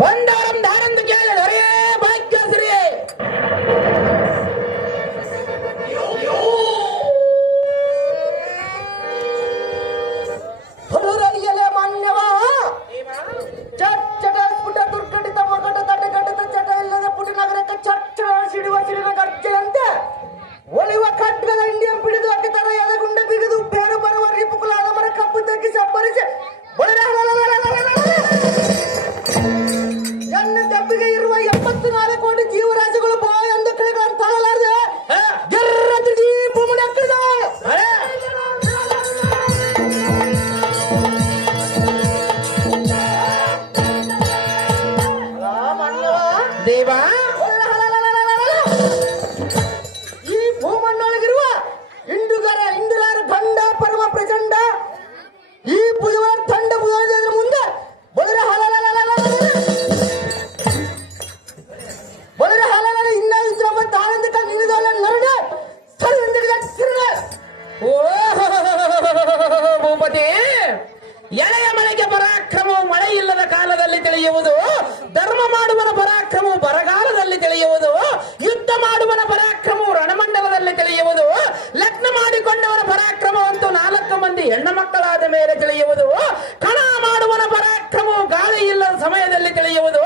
ಬಂಡಾರಂ ಧಾರಂದು ಕೇಳಿ ಹರೇ ಭಾಗ್ಯಶ್ರೀ ಹೊರರಲಿಯಲೆ ಮಾನ್ಯವ ಚಟ್ ಚಟ ಸ್ಫುಟ ದುರ್ಘಟಿತ ಮಗಟ ತಟಘಟತ ಚಟ ಇಲ್ಲದ ಪುಟ ನಗರಕ್ಕೆ ಚಟ್ ಸಿಡುವ ಸಿಡಿನ ಗರ್ಜೆಯಂತೆ ಒಲಿವ ಖಡ್ಗದ ಇಂಡಿಯನ್ ಪಿಡಿದು ಅಕ್ಕತರ ಎದಗುಂಡ ಬಿಗಿದು ಬೇರು ಬರುವ ರಿಪುಕುಲಾದ ಮರ ಕಪ್ಪು ತಗ್ಗಿಸಿ ಅಬ್ಬರಿಸಿ ಎನ್ನ ದೆಬ್ಬಿಗೆ ಇರುವ 74 ಕೋಟಿ ಜೀವರಾಶಿಗಳು ಬಾಯ್ ಅಂದ ಕಡೆಗಳನ್ನು ತಾಳಲಾರದೆ ಗೆರ್ರದಿ ಭೂಮಿ ಹಾಕಿದವು. ದೇವ ಈ ಭೂಮಣ್ಣೊಳಗಿರುವ ಇಂದುರಾರ ಗಂಡ ಪರಮ ಪ್ರಚಂಡ ಈ ಭುಜವ ತಂಡ ಭುಜದ ಮುಂದೆ ಬದರ ಹಾಲಾಲ ಇನ್ನ ವಿಶ್ರಮ ತಾನಂದಕ ನಿಲ್ಲದವಲ್ಲ ನರಡ ಓ ಭೂಪತಿ ಎಳೆಯ ಮಳೆಗೆ ಪರಾಕ್ರಮವು ಮಳೆ ಇಲ್ಲದ ಕಾಲದಲ್ಲಿ ತಿಳಿಯುವುದು, ಧರ್ಮ ಮಾಡುವನ ಪರಾಕ್ರಮವು ಬರಗಾಲದಲ್ಲಿ ತಿಳಿಯುವುದು, ಯುದ್ಧ ಮಾಡುವನ ಪರಾಕ್ರಮವು ರಣಮಂಡಲದಲ್ಲಿ ತಿಳಿಯುವುದು, ಲಗ್ನ ಮಾಡಿಕೊಂಡವರ ಪರಾಕ್ರಮವಂತೂ 4 ಮಂದಿ ಹೆಣ್ಣು ಮಕ್ಕಳಾದ ಮೇಲೆ ತಿಳಿಯುವುದು, ಕಣ ಮಾಡುವನ ಪರಾಕ್ರಮವು ಗಾಳಿ ಇಲ್ಲದ ಸಮಯದಲ್ಲಿ ತಿಳಿಯುವುದು,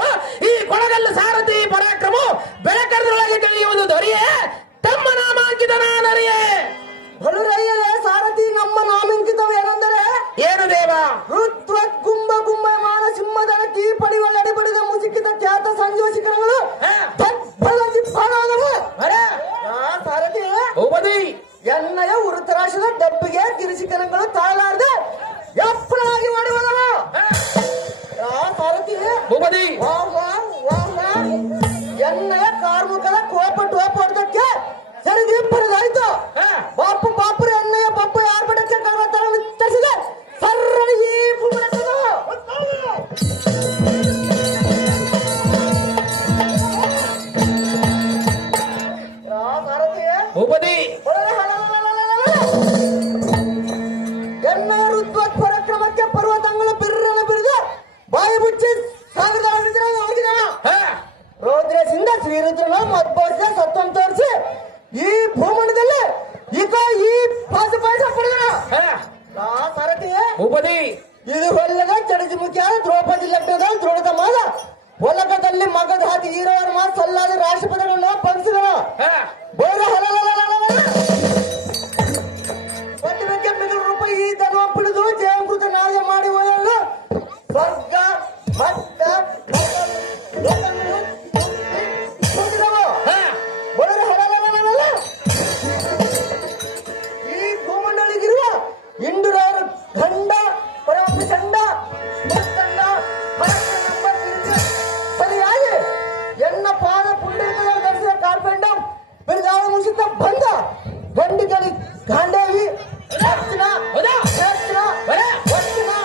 ಈ ಕೊಳಗಲ್ಲು ಸಾರಥಿ ಪರಾಕ್ರಮವು ಬೆಳಕರದೊಳಗೆ ತಿಳಿಯುವುದು. ದೊರೆಯೇ ತಮ್ಮ ನಾಮಾಂಕಿತ ನಾನರಿಯೇ ಹೊಲರಯ್ಯಲೇ ಸಾರಥಿ ನಮ್ಮ ನಾಮಾಂಕಿತವೇನೆಂದರೆ ಏನು ದೇವ? ಋತ್ವತ್ ಗುಂಬ ಗುಂಬಮಾನ ಸಿಂಹದನ ಕೀ ಪಡಿವಳ ಅಡಿಬಡಿದ ಮುಸುಕಿದ ಖ್ಯಾತ ಸಂಜೀವ ಶಿಖರಗಳು ಸಾರಥಿ ಭೂಪತಿ ಎಣ್ಣೆಯ ಉರುತರಾಶದ ಡಬ್ಬಿಗೆ ಗಿರಿಶಿಖರಗಳು ತಾಳಲಾರದೆ ಎಪ್ಪಳಾಗಿ ಮಾಡುವದವ ಸಾರಥಿ ಭೂಪತಿ ಎಣ್ಣೆಯ ಕಾರ್ಮಿಕರ ಕೋಪ ಟೋಪ ಹೊಡೆದಕ್ಕೆ ಸರಿದಿ ಬರದಾಯ್ತು. ಬಾಪು ಬಾಪುರ ಎಣ್ಣೆಯ ಪಪ್ಪ ಯಾರು ಬಿಡಕ್ಕೆ ತರ ವಿಸ್ತರಿಸಿದೆ ಸರ್ರಳಿ ಈ ಭೂಪತಿ ಎಣ್ಣೆಯ ಋತ್ವತ್ ಪರಾಕ್ರಮಕ್ಕೆ ಪರ್ವತಗಳು ಬಿರ್ರನ ಬಿರಿದು ಬಾಯಿ ಮುಚ್ಚಿ ಹೋಗಿದ ರೋದ್ರೇಶಿಂದ ಶ್ರೀರುದ್ರನ ಮದ್ಬೋಸಿದ ಸತ್ವಂ ತೋರಿಸಿ ಈ ಭೂಮಂಡದಲ್ಲಿ ಈಗ ಈ ಪಾಶ ಪಡೆದನ ಸಾರಥಿ ಭೂಪತಿ ಇದು ಹೊಲ್ಲದ ಚಡಜಿ ಮುಖ್ಯಾದ ದ್ರೌಪದಿ ಲಗ್ನದ ದೃಢದ ಮಾದ ಹೊಲಕದಲ್ಲಿ ಮಗದ ಹಾಕಿ ಈರವರ ಮಾತು ಸಲ್ಲಾದ ರಾಷ್ಟ್ರಪತಿಗಳನ್ನ ಪಂಚಿದನ ಬೋರ ಪಟ್ಟಿಗೆ ಮಿಗಿಲು ರೂಪಾಯಿ ಈ ಧನ ಪಿಡಿದು ಜಯಂಕೃತ ನಾಯ ಮಾಡಿ ಹೋಯಲು ಸ್ವರ್ಗ ಮಟ್ಟ ಈ ಭೂಮಂಡಲಿಗಿರುವ ಇಂದುರಾರು ಗಂಡ ಪರಮ ಪ್ರಚಂಡ ಮುತ್ತಂಡ ಸರಿಯಾಗಿ ಎನ್ನ ಪಾದ ಪುಂಡರಿಕದ ಧರಿಸಿದ ಕಾರ್ಪೆಂಡಂ ಬಿರುದಾಳ ಮುಗಿಸುತ್ತ ಬಂದ ಗಂಡಿಗಲಿ ಗಾಂಡೇವಿ ಅರ್ಚನ ವರ್ಷನ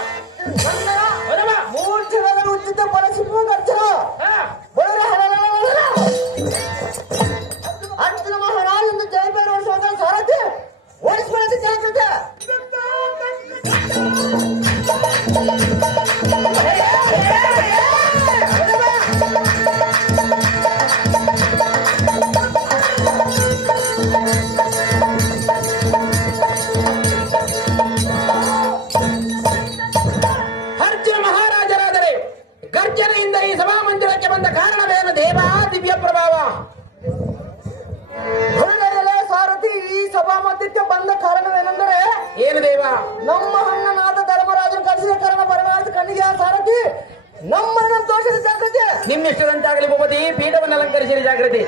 ಮೂರ್ಛೆಗಳ ಉಚಿತ ಪರಶಿವ ಅರ್ಚನ ಅರ್ಜುನ ಮಹಾರಾಜ್ ಎಂದು ಜಯಬೇರು ವರ್ಷದ ಸಾರಥಿ ಓಡಿಸ್ಕೊಳ್ಳೋದು ಜಾಗ್ರತೆ. ಅರ್ಜುನ ಮಹಾರಾಜರಾದರೆ ಗರ್ಜನೆಯಿಂದ ಈ ಸಭಾಮಂದಿರಕ್ಕೆ ಬಂದ ಕಾರಣವೇನು ದೇವ? ದಿವ್ಯ ಪ್ರಭಾವ ಸಾರಥಿ ಈ ಸಭಾ ಮಧ್ಯಕ್ಕೆ ಬಂದ ಕಾರಣವೇನೆಂದರೆ ಏನು ದೇವ? ನಮ್ಮ ಅಣ್ಣನಾದ ಧರ್ಮರಾಜನ ಕರೆಸಿದ ಕಾರಣ ಬರವರಾಜ ಕಣ್ಣಿಗೆ ಆ ಸಾರಥಿ ನಮ್ಮ ದೋಷದ ಜಾಗೃತಿ ನಿಮ್ಮಿಷ್ಟದಂತಾಗಲಿ ಭೂಪತಿ, ಪೀಠವನ್ನು ಅಲಂಕರಿಸಿದ ಜಾಗೃತಿ.